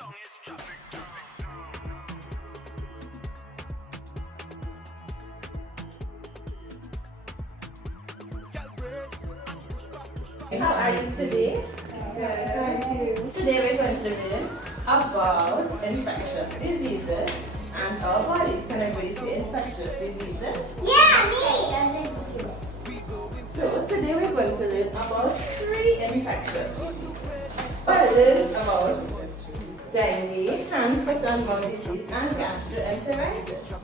How are you today? Good, thank you. Today we're going to learn about infectious diseases and our bodies. Can everybody say infectious diseases? Yeah, me! So today we're going to learn about 3 infections. We'll learn about dengue, hand, foot and mouth disease, and gastroenteritis.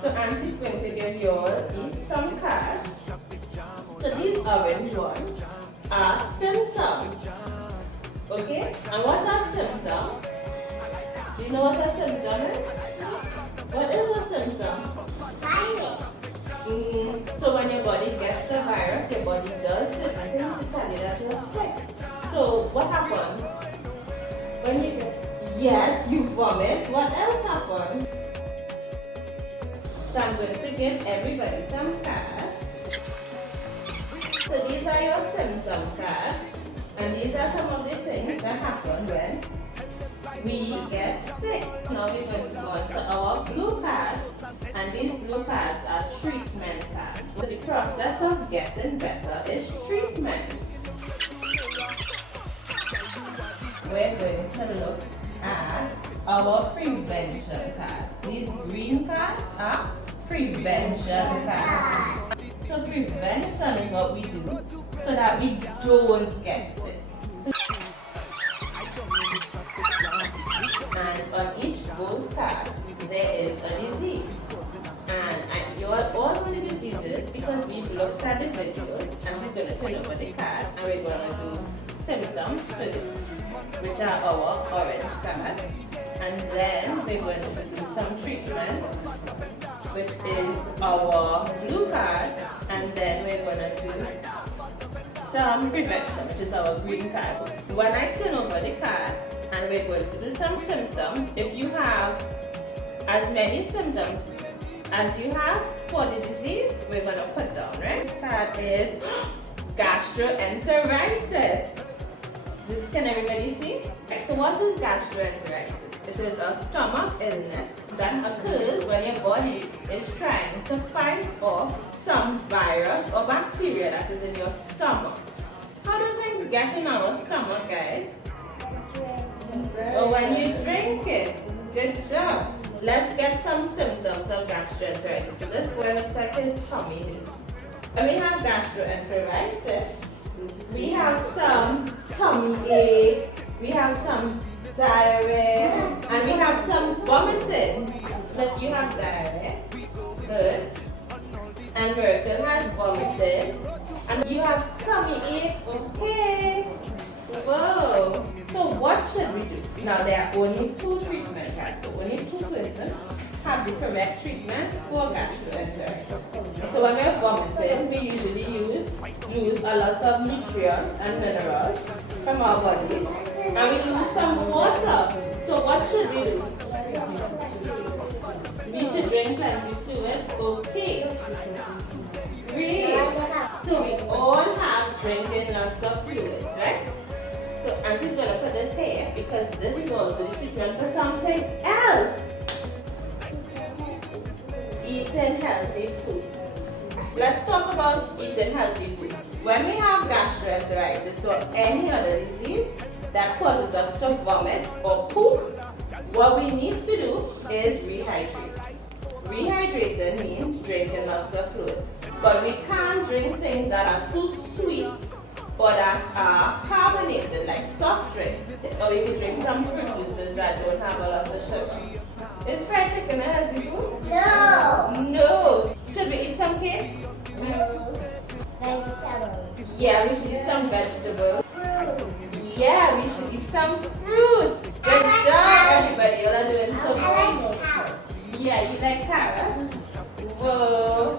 So Auntie's going to give you all each some cards. So these orange ones are symptoms. Okay? And what are symptoms? Do you know what a symptom is? What is a symptom? Virus. So when your body gets the virus, your body does certain things to tell you that you're sick. So what happens? When you yes, you vomit. What else happens? So I'm going to give everybody some cards. So these are your symptom cards, and these are some of the things that happen when we get sick. Now we're going to go on to our blue cards, and these blue cards are treatment cards. So the process of getting better is treatment. We're going to look at our prevention cards. These green cards are prevention cards. So prevention is what we do so that we don't get sick. And on each gold card, there is a disease. And you all know the diseases because we've looked at the videos, and we're going to turn over the card and we're going to do symptoms first, which are our orange cards. And then we're going to do some treatment, which is our blue card, and then we're going to do some prevention, which is our green card. When I turn over the card and we're going to do some symptoms, if you have as many symptoms as you have for the disease, we're going to put down, right? This card is gastroenteritis. Can everybody see? Okay, so what is gastroenteritis? It is a stomach illness that occurs when your body is trying to fight off some virus or bacteria that is in your stomach. How do things get in our stomach, guys? Or when you drink it. Good job. Let's get some symptoms of gastroenteritis. So this one looks like his tummy. When we have gastroenteritis, we have some tummy ache, we have some diarrhea, and we have some vomiting. But you have diarrhea, good, and Miracle has vomited, and you have tummy ache, okay. Whoa. So what should we do? Now there are only 2 treatment cards, so only 2 persons have the correct treatment for gastroenteritis. So when we're vomiting, we usually lose a lot of nutrients and minerals from our bodies, and we lose some water. So what should we do? We should drink plenty of fluids, okay. Great. So we all have drinking lots of fluids, right? So Auntie's going to put this here because this is also the treatment for something else. Eating healthy foods. Let's talk about eating healthy foods. When we have gastroenteritis or any other disease that causes us to vomit or poop, what we need to do is rehydrate. Rehydrating means drinking lots of fluids. But we can't drink things that are too sweet or that are carbonated, like soft drinks. Or we can drink some fruit juices that don't have a lot of sugar. Is fried chicken a healthy food? No. No. Should we eat some cake? No. Vegetables. Yeah, we should eat some vegetables. Fruit. Yeah, we should eat some fruit. Good job, everybody. You all are doing so I good. like carrots. Yeah, you like carrots? Whoa.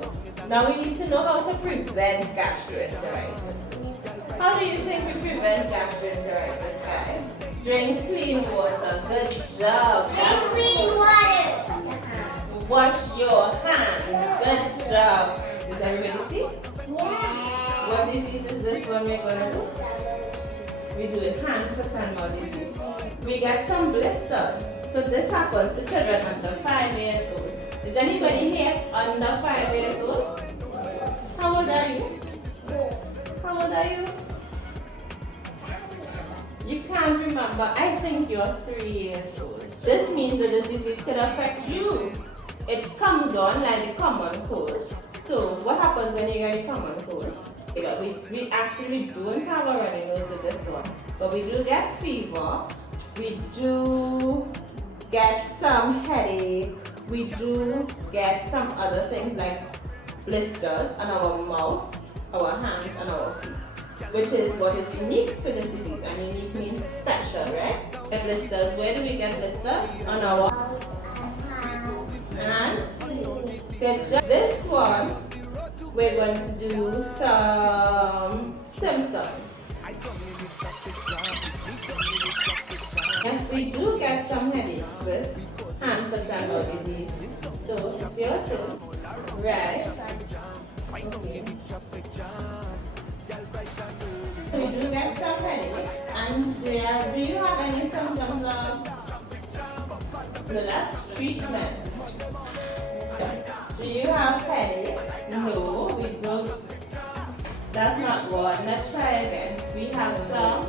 Now we need to know how to prevent gastroenteritis. How do you think we prevent gastroenteritis, guys? Drink clean water. Good job. Drink clean water. Wash your hands. Good job. Does everybody see? Yeah. What disease is this one we're going to do? we do hand, foot, and mouth disease. We get some blisters. So this happens to children under 5 years old. Is anybody here under 5 years old? How old are you? How old are you? You can't remember. I think you're 3 years old. This means that this disease could affect you. It comes on like the common cold. So what happens when you get the common cold? We actually don't have a runny nose with this one, but we do get fever. We do get some headache. We do get some other things like blisters on our mouth, our hands, and our feet, which is what is unique to this disease. And unique means special, right? The blisters, where do we get blisters? On our hands. Good job. This one, we're going to do some symptoms. Yes, we do get some headaches with hand, foot, and mouth disease. So it's your turn. Right. Okay. So we do get some headaches. Andrea, do you have any symptoms of the last treatment? Do you have headache? No, we don't. That's not one. Let's try again. We have some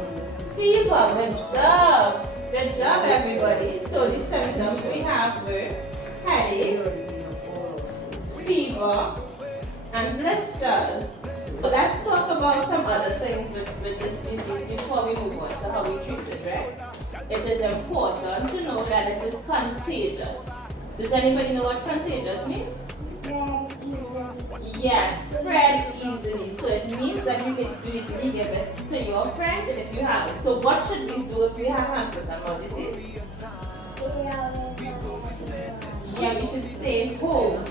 fever. Good job. Good job, everybody. So the symptoms we have were headache, fever, and blisters. So let's talk about some other things with this disease before we move on to how we treat it, right? It is important to know that this is contagious. Does anybody know what contagious means? Yes, spread easily. So it means that you can easily give it to your friend if you have it. So what should we do if we have hand, foot, and mouth disease? Yeah, we should stay home.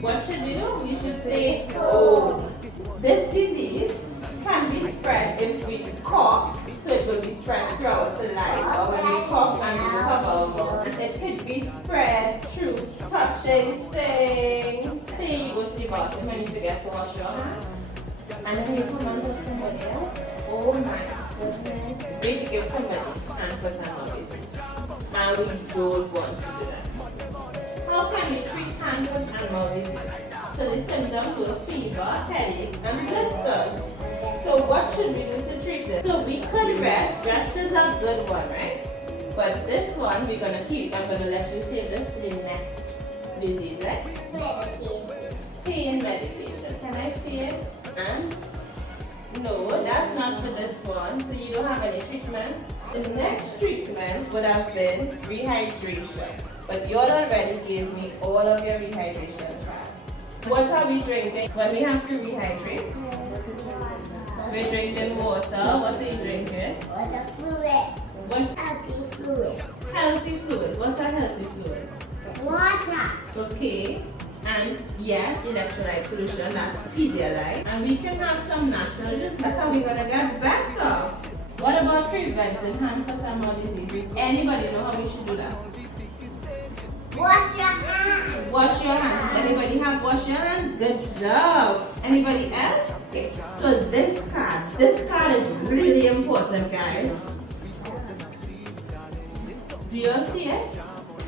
What should we do? We should stay home. This disease can be spread if we cough, so it will be spread through our saliva, or when we cough and we cover our mouth. And it could be spread through touching things. Say you go to the bathroom and you forget to wash your hands, and then you come and touch somebody else. Oh my goodness. We give somebody hand, foot, and mouth disease. And we don't want to do that. How can we treat hand, foot, and mouth disease? So the symptoms were fever, headache, and blisters. So what should we do to treat it? So we could rest. Rest is a good one, right? But this one we're going to keep. I'm going to let you save this to the next disease, right? Pain medication. Can I see it? And no, that's not for this one. So you don't have any treatment. The next treatment would have been rehydration. But you all already gave me all of your rehydration cards. What are we drinking when we have to rehydrate? We're drinking water. What are you drinking? Water fluid. What? Healthy fluid. Healthy fluid. What's a healthy fluid? Water. Okay. And yes, electrolyte solution, that's Pedialyte. And we can have some natural juice. That's how we're gonna get better. What about preventing hand, foot, and mouth disease? Does anybody know how we should do that? Wash your hands. Wash your hands. Does anybody have wash your hands? Good job. Anybody else? Okay. So this card is really important, guys. Do you all see it?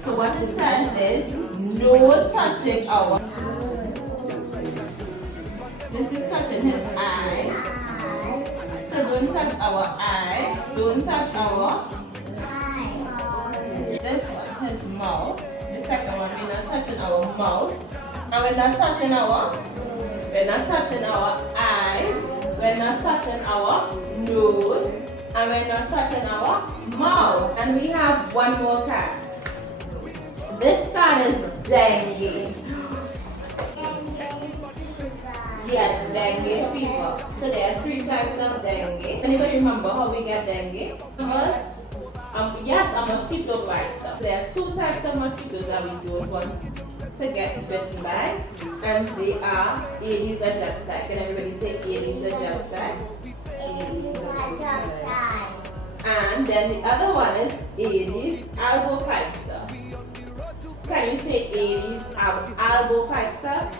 So what it says is no touching our. This is touching his eyes. So don't touch our eyes. Don't touch our. This one, his mouth. The second one, we're not touching our mouth. And we're not touching our. We're not touching our eyes. We're not touching our nose. And we're not touching our mouth. And we have one more card. This card is dengue. Yes, dengue fever. So there are 3 types of dengue. Anybody remember how we get dengue? First, yes, a mosquito bite. So there are 2 types of mosquitoes that we don't want to get bitten by. And they are Aedes aegypti. Can everybody say Aedes aegypti? And then the other one is Aedes albopicter. Can you say Aedes albopicter?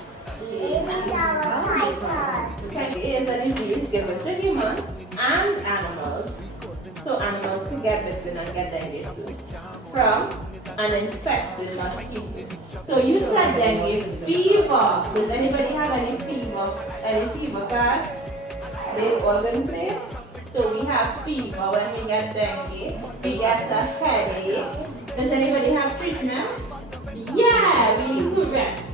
Aedes is a disease given to humans and animals. So animals can get bitten and get dengue too from an infected mosquito. So you said dengue fever. Does anybody have any fever? Any fever card? They all been played? So we have fever when we get dengue. We get a headache. Does anybody have treatment? Yeah, we need to rest.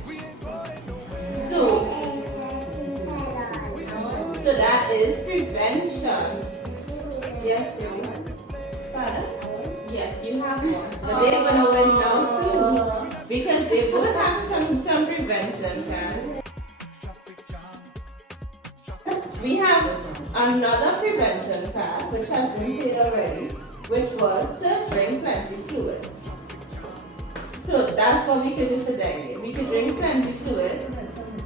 So that is prevention. Yes, you. Father? Yes, you have one. But they're going to win now too. Because they both have some prevention cards. We have another prevention card which has been played already, which was to drink plenty fluid. So that's what we can do for dengue. We can drink plenty fluid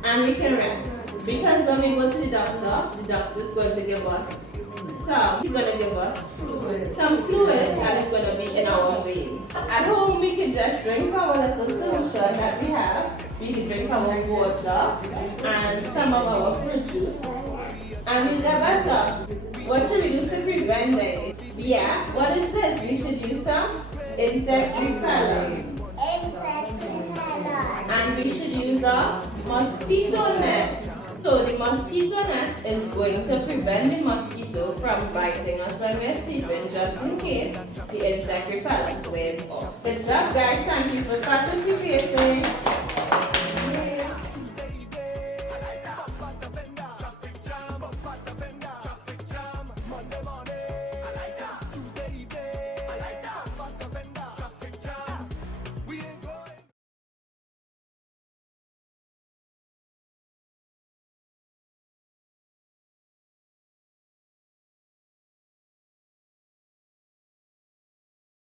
and we can rest. Because when we go to the doctor's going to give us some fluid that is going to be in our veins. At home, we can just drink our little solution that we have. We can drink our water and some of our fruit juice. And we get better. What should we do to prevent dengue? Yeah, what is this? We should use some insect repellents. And we should use a mosquito net. So the mosquito net is going to prevent the mosquito from biting us when we're sleeping, just in case the insect repellent wears off. Good job, guys. Thank you for participating.